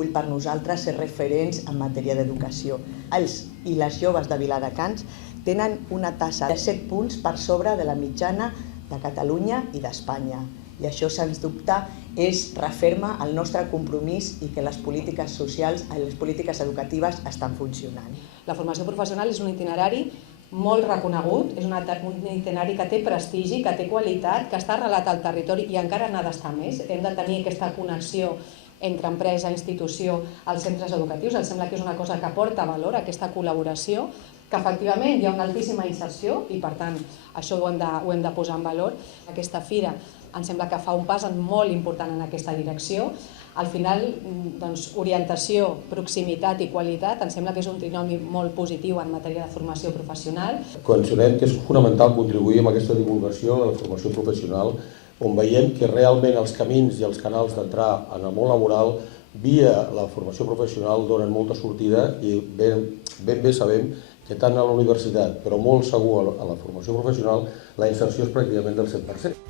recull per nosaltres ser referents en matèria d'educació. Els i les joves de Viladecans tenen una tassa de 7 punts per sobre de la mitjana de Catalunya i d'Espanya. I això, sens dubte, referma el nostre compromís i que les polítiques socials, les polítiques educatives estan funcionant. La formació professional és un itinerari molt reconegut, és un itinerari que té prestigi, que té qualitat, que està arrelat al territori i encara n'ha d'estar més. Hem de tenir aquesta connexió entre empresa, institució, els centres educatius. Em sembla que és una cosa que aporta valor, aquesta col·laboració, que efectivament hi ha una altíssima inserció i per tant això ho hem de posar en valor. Aquesta fira em sembla que fa un pas molt important en aquesta direcció. Al final, orientació, proximitat i qualitat em sembla que és un trinomi molt positiu en matèria de formació professional. Considerem que és fonamental contribuir amb aquesta divulgació de la formació professional, on veiem que realment els camins i els canals d'entrar en el món laboral via la formació professional donen molta sortida i ben bé sabem que tant a la universitat, però molt segur a la formació professional, la inserció és pràcticament del 100%.